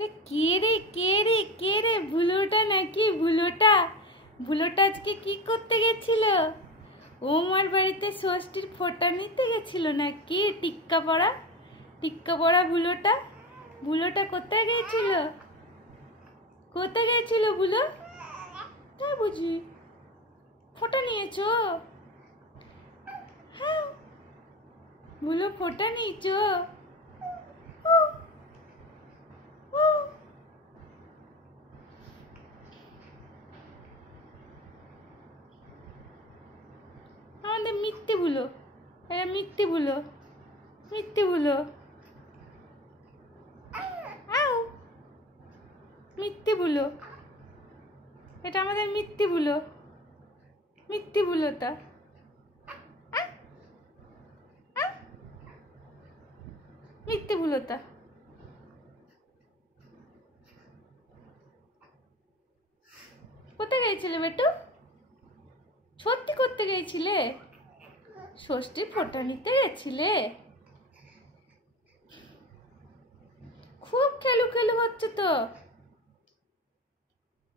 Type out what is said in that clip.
আরে কে রে কে রে কে রে? ভুলোটা নাকি? ভুলোটা ভুলোটা আজকে কি করতে গেছিল? ওমার বাড়িতে ষষ্ঠীর ফোঁটা নিতে গেছিল নাকি? টিক্কা পড়া ভুলোটা। ভুলোটা কোথায় গিয়েছিল? কোথায় গিয়েছিল ভুলো? তাই বুঝি ফোঁটা নিয়েছো? হ্যাঁ, ভুলো ফোঁটা নিয়েছো? আমাদের মিথ্যে ভুলো, এরা মিথ্যে ভুলো, মিথ্যে ভুলো, মিথ্যে ভুলো। এটা আমাদের মিথ্যে ভুলো, মিথ্যে ভুলোটা। মিথ্যে ভুলোটা। কোথায় গিয়েছিলে বেটু? সত্যি করতে গিয়েছিলে? ষষ্ঠীর ফোঁটা নিতে গেছিলে? খুব খেলু খেলু হচ্ছে তো।